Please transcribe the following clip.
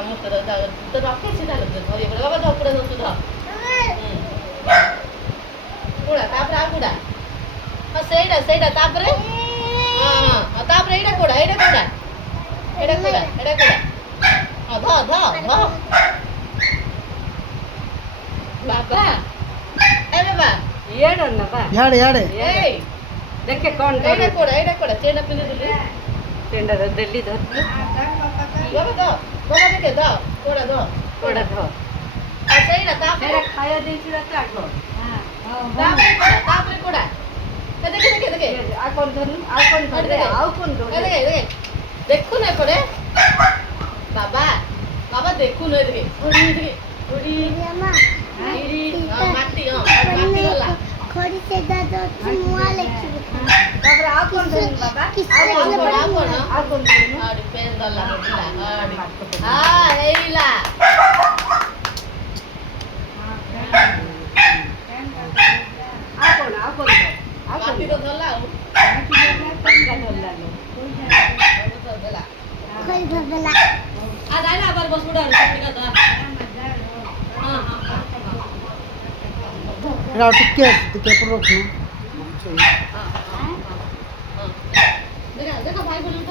ଚାମଚ ତ ରଖିଛି ତାହେଲେ ଧରିବ ବାବା ଧପୁଡ଼ା ଧପୁ ଧର କୁଡ଼ା ତାପରେ ଆଉ କୁଡ଼ା ହଁ ସେଇଟା ତାପରେ ହଁ ହଁ ତାପରେ ଏଇଟା କୁଡ଼ା ହଁ ଧ ବାବା ଏ ବାବା ଇଆଡ଼େ ଏଇ ଦେଖେ କଣ ଏଇଟା କୁଡ଼ା ଚେନା ପିନ୍ଧି ଦେଲି ଟେଣ୍ଡାରେ ଦେଲି ଧରିଲୁ ବାବା ଦେଖେ ଧ କୁଡ଼ା ଧ କୋଡ଼ା ଧ ଆଉ ସେଇଟା ତାପରେ ଖାଇବା ଦେଇଥିଲା ତ ଆଗ ତାପରେ କୁଡ଼ା ଦେଖେ ଆଉ କଣ ଧରୁନୁ ଆଉ କଣ ଧରେ ଆଉ କଣ ଧରେ ଦେଖେ ଦେଖୁନ ଏପଟେ ବାବା ଦେଖୁନ ଦେଖେ ମାଟି ଗଲା ଖଡ଼ି ସେଟା ତ ମୁଆ ଲେଖିବି ତାପରେ ଆଉ କଣ ଧରୁନୁ ବାବା ଆଉ କଣ ଧରୁନୁ ଆଡି ପେନ୍ ଗଲା ହେଇଲା ଆଉ କଣ ମାଟି ତ ଧରଲା ଆଉ ଖଡ଼ି ଧରଲା ଯାଇଲା ଆবার ବସବୁଡା ଏଟା ଟିକେ ଏପଟେ ରଖୁନ ଦେଖ ଭାଇ ବୋଲୁ ତ